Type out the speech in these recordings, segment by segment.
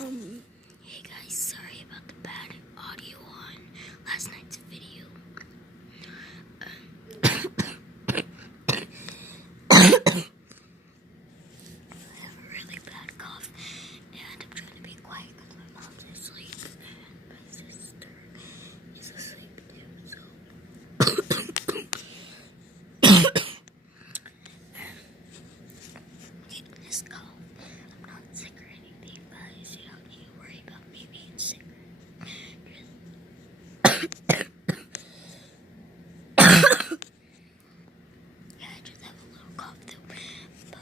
Hey guys, sorry about the bad audio on last night's video. I have a really bad cough, and I'm trying to be quiet because my mom's asleep, and my sister is asleep too, so... This cough, I'm not sick or anything, but so you don't need to worry about me being sick. Yeah, I just have a little cough though, but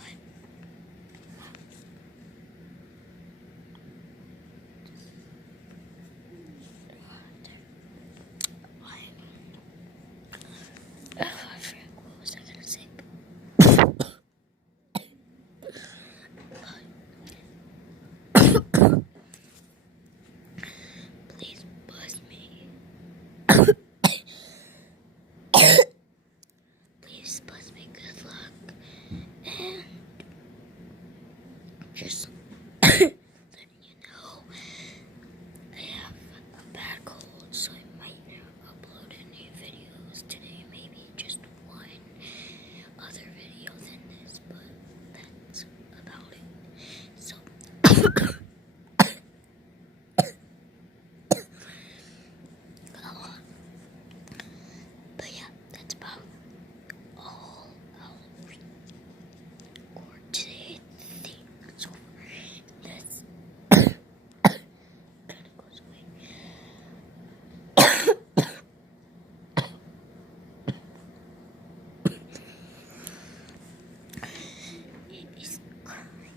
I forgot, what was I gonna say? Please bless me. Please bless me good luck. And just letting you know, I have a bad cold, so I might upload any videos today. Maybe just one other video than this, but that's about it. So but yeah, that's about all I'll record today. I think so. That's kind of goes away. It is currently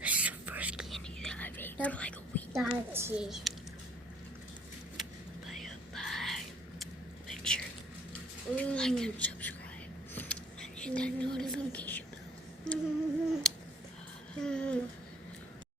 this is the first candy that I've ate for like a week. Daddy. Bye. Make sure you like and subscribe and hit that notification bell.